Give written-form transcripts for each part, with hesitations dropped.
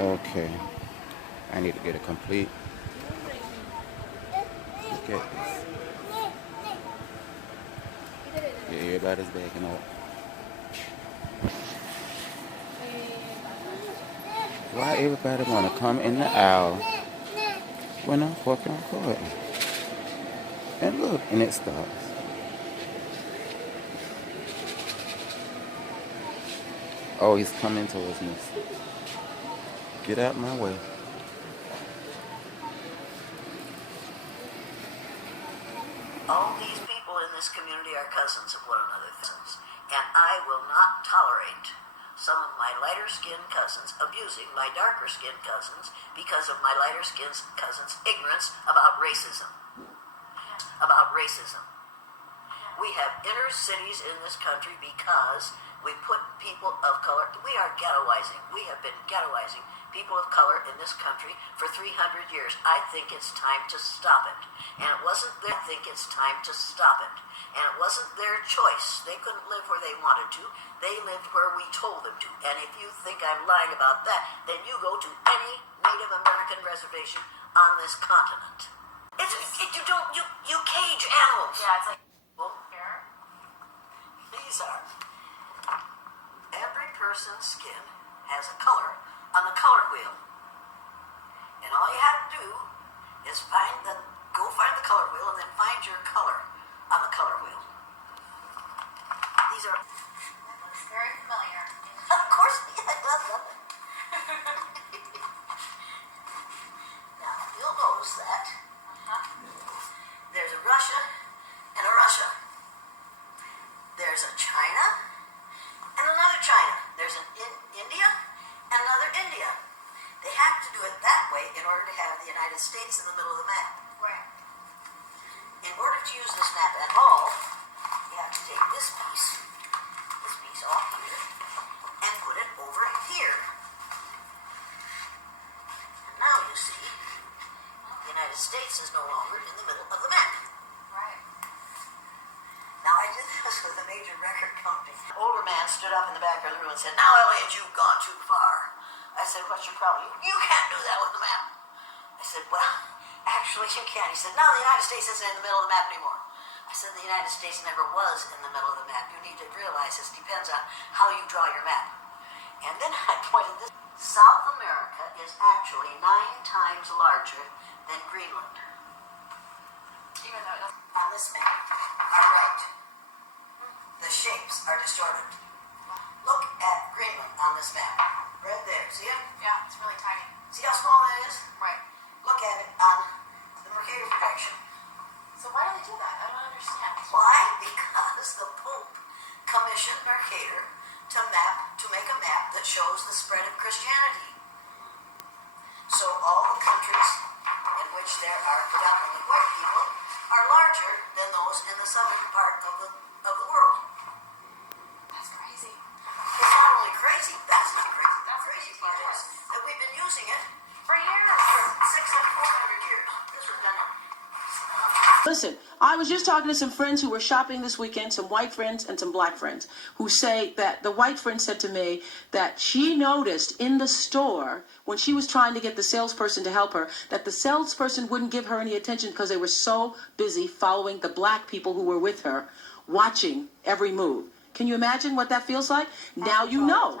Okay. I need to get a complete. Look at this. Yeah, everybody's backing up. Why everybody want to come in the aisle when I'm fucking recording? And look, and it stops. Oh, he's coming towards me. Get out my way. All these people in this community are cousins of one another, and I will not tolerate some of my lighter-skinned cousins abusing my darker-skinned cousins because of my lighter-skinned cousins' ignorance about racism. We have inner cities in this country because we put people of color. We are ghettoizing. We have been ghettoizing people of color in this country for 300 years. I think it's time to stop it. And it wasn't their And it wasn't their choice. They couldn't live where they wanted to. They lived where we told them to. And if you think I'm lying about that, then you go to any Native American reservation on this continent. You cage animals. Yeah, it's like here. These are. Every person's skin has a color on the color wheel. And all you have to do is go find the color wheel and then find your color on the color wheel. These are. that looks very familiar. Of course, yeah, it does, doesn't it? Now, you'll notice that there's a Russia and a Russia. There's a China and another China. There's an India and another India. They have to do it that way in order to have the United States in the middle of the map. Right. In order to use this map at all, you have to take this piece off here, and put it over here. And now you see, the United States is no longer in the middle of the map. Right. Now, I did this with a major record company. An older man stood up in the back of the room and said, "Now, Elliot, you've gone too far." I said, "What's your problem?" "You can't do that with the map." I said, "Well, actually you can." He said, "No, the United States isn't in the middle of the map anymore." I said, "The United States never was in the middle of the map. You need to realize this depends on how you draw your map." And then I pointed this. South America is actually 9 times larger than Greenland. Even though it doesn't. On this map are right. The shapes are distorted. Look at Greenland on this map. Right there. See it? Yeah, it's really tiny. See how small that is? Right. Look at it on the Mercator projection. So why do they do that? I don't understand. Why? Because the Pope commissioned Mercator to make a map that shows the spread of Christianity. So all the countries in which there are predominantly white people are larger than those in the southern part of the world. That's crazy. It's not only crazy, that's not crazy. The crazy part is that we've been using it For years. for 600, 400 years. This was done. Listen, I was just talking to some friends who were shopping this weekend, some white friends and some black friends, who say that the white friend said to me that she noticed in the store when she was trying to get the salesperson to help her, that the salesperson wouldn't give her any attention because they were so busy following the black people who were with her, watching every move. Can you imagine what that feels like? Now you know.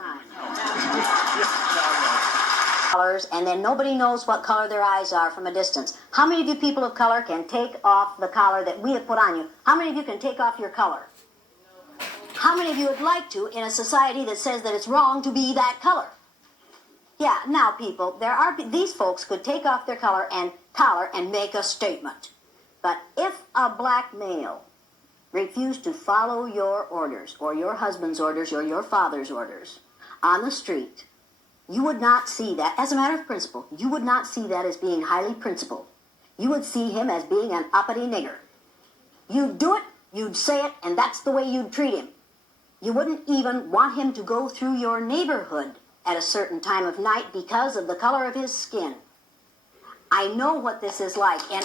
Colors, and then nobody knows what color their eyes are from a distance. How many of you people of color can take off the collar that we have put on you? How many of you can take off your color? How many of you would like to in a society that says that it's wrong to be that color? Yeah, now people, these folks could take off their collar and make a statement. But if a black male refused to follow your orders, or your husband's orders, or your father's orders on the street, you would not see that, as a matter of principle, you would not see that as being highly principled. You would see him as being an uppity nigger. You'd do it, you'd say it, and that's the way you'd treat him. You wouldn't even want him to go through your neighborhood at a certain time of night because of the color of his skin. I know what this is like, and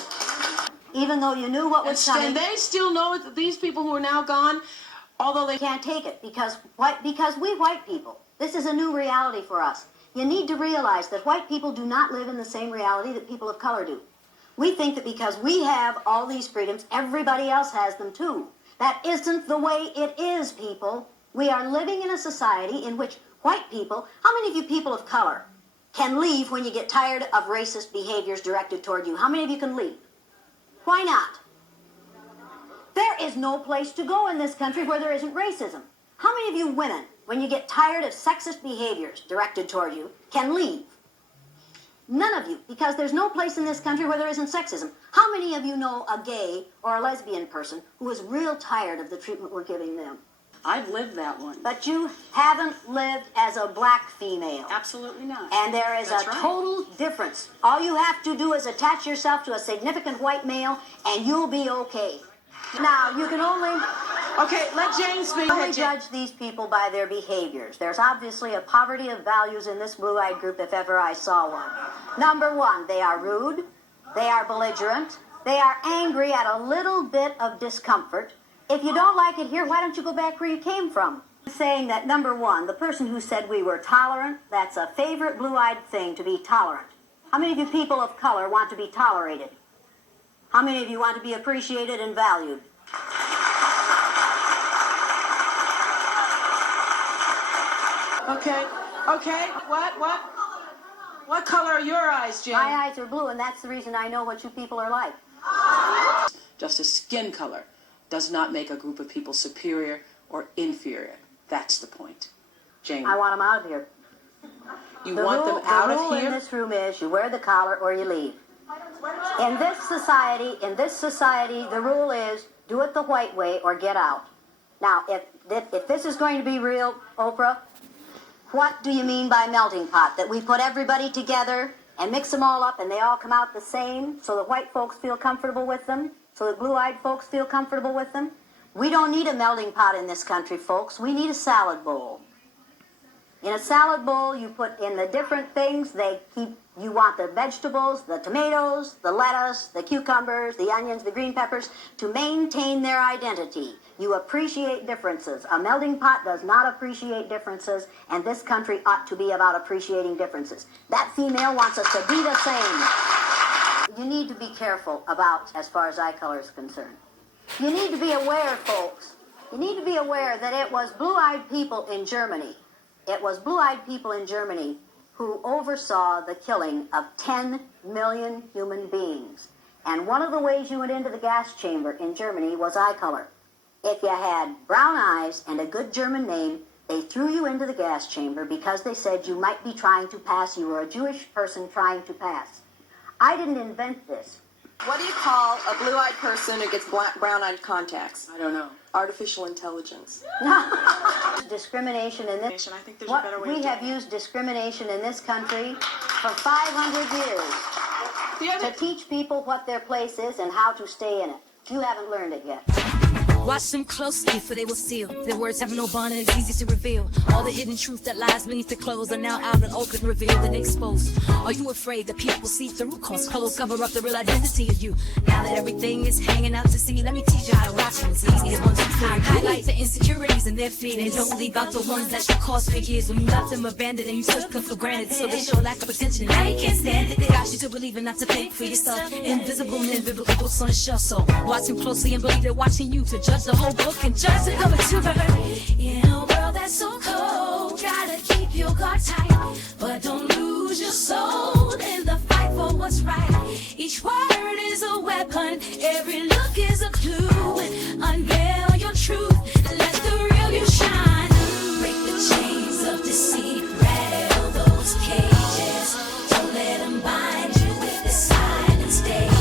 even though you knew what was coming... And they still know that these people who are now gone, although they can't take it, because we white people, this is a new reality for us. You need to realize that white people do not live in the same reality that people of color do. We think that because we have all these freedoms, everybody else has them too. That isn't the way it is, people. We are living in a society in which white people, how many of you people of color can leave when you get tired of racist behaviors directed toward you? How many of you can leave? Why not? There is no place to go in this country where there isn't racism. How many of you women, when you get tired of sexist behaviors directed toward you, can leave? None of you, because there's no place in this country where there isn't sexism. How many of you know a gay or a lesbian person who is real tired of the treatment we're giving them? I've lived that one. But you haven't lived as a black female. Absolutely not. And there is That's a right. total difference. All you have to do is attach yourself to a significant white male, and you'll be okay. Now, you can only... Okay, let Jane speak. only judge these people by their behaviors. There's obviously a poverty of values in this blue-eyed group if ever I saw one. Number one, they are rude, they are belligerent, they are angry at a little bit of discomfort. If you don't like it here, why don't you go back where you came from? Saying that, number one, the person who said we were tolerant, that's a favorite blue-eyed thing, to be tolerant. How many of you people of color want to be tolerated? How many of you want to be appreciated and valued? Okay, what color are your eyes, Jane? My eyes are blue, and that's the reason I know what you people are like. Just a skin color does not make a group of people superior or inferior. That's the point. Jane, I want them out of here. you want them out the of rule in here? this room is you wear the collar or you leave. In this society, the rule is do it the white way or get out. Now, if this is going to be real, Oprah, what do you mean by melting pot? That we put everybody together and mix them all up and they all come out the same so that white folks feel comfortable with them, so that blue-eyed folks feel comfortable with them? We don't need a melting pot in this country, folks. We need a salad bowl. In a salad bowl, you put in the different things. You want the vegetables, the tomatoes, the lettuce, the cucumbers, the onions, the green peppers, to maintain their identity. You appreciate differences. A melting pot does not appreciate differences, and this country ought to be about appreciating differences. That female wants us to be the same. You need to be careful about, as far as eye color is concerned. You need to be aware, folks. You need to be aware that it was blue-eyed people in Germany. It was blue-eyed people in Germany who oversaw the killing of 10 million human beings. And one of the ways you went into the gas chamber in Germany was eye color. If you had brown eyes and a good German name, they threw you into the gas chamber because they said you might be trying to pass. You were a Jewish person trying to pass. I didn't invent this. What do you call a blue-eyed person who gets brown-eyed contacts? I don't know. Artificial intelligence. Discrimination in this. I think there's a better way We of have doing it. used discrimination in this country for 500 years to teach people what their place is and how to stay in it. You haven't learned it yet. Watch them closely, for they will steal. Their words have no bond and it's easy to reveal. All the hidden truth that lies beneath the clothes are now out and open, revealed and exposed. Are you afraid that people will see through? Cause clothes cover up the real identity of you. Now that everything is hanging out to see, let me teach you how to watch them. It's easy as 1, 2, 3. Highlight the insecurities in their feet and don't leave out the ones that should cause figures when you left them abandoned and you took them for granted. So they show lack of attention. Now you can't stand it. They got you to believe and not to think for yourself. Invisible and biblical books on the shelf. So watch them closely and believe they're watching you to judge the whole book and judge the cover to her. In a world that's so cold, try to keep your guard tight, but don't lose your soul in the fight for what's right. Each word is a weapon, every look is a clue. Unveil your truth, let the real you shine. Break the chains of deceit, rattle those cages. Don't let them bind you with the silent stages.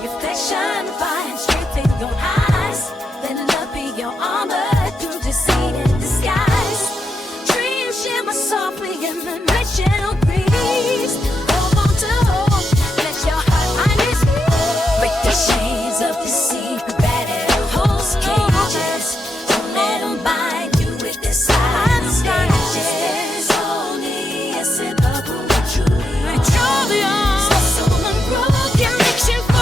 Reflection, find strength in your eyes. Let love be your armor through deceit and disguise. Dreams shimmer softly in the night shadow breeze. Hold on to hope, let your heart find its peace. Break the chains of deceit, rattle those cages. Don't let them bind you with their silent stages. Only a simple truth. Someone broken makes you fall.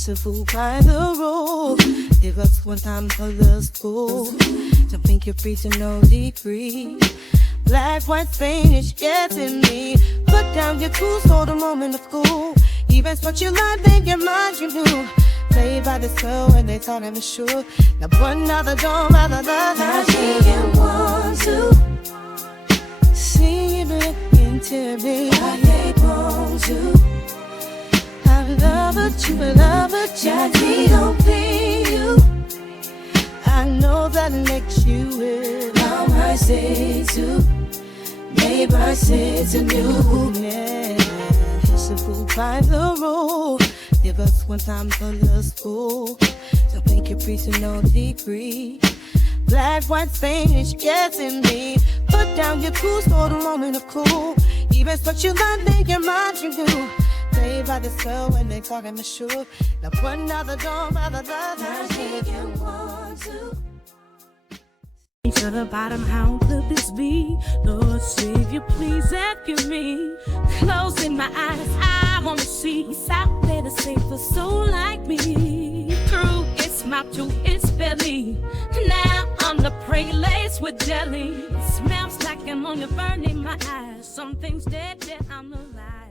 It's a fool by the rule. Give us one time for the school. Don't think you're free to no degree. Black, white, Spanish, getting me. Put down your tools for the moment of cool. Even what you like, think your mind you do. Play by the skull when they talk in the shoe. Now put another door rather than I think you want to see you look into me. I want to. I love it, you love it, Jackie, don't be you. I know that makes you ill. I might say to, maybe I say to you. Yeah, it's a fool by the rule. Give us one time for the school. Don't think you're free to no degree. Black, white, Spanish, getting me. Put down your tools for the moment of cool. Even what you like, think your mind you do. Play by the skull when they talk in the shoe. Now put another door rather than I think you want to. To the bottom, how could this be? Lord, Savior, please rescue me. Closing my eyes, I wanna see what's out there to save a soul like me. Through its mouth to its belly, now I'm the prey laced with jelly. It smells like ammonia burning my eyes. Some things dead, I'm alive.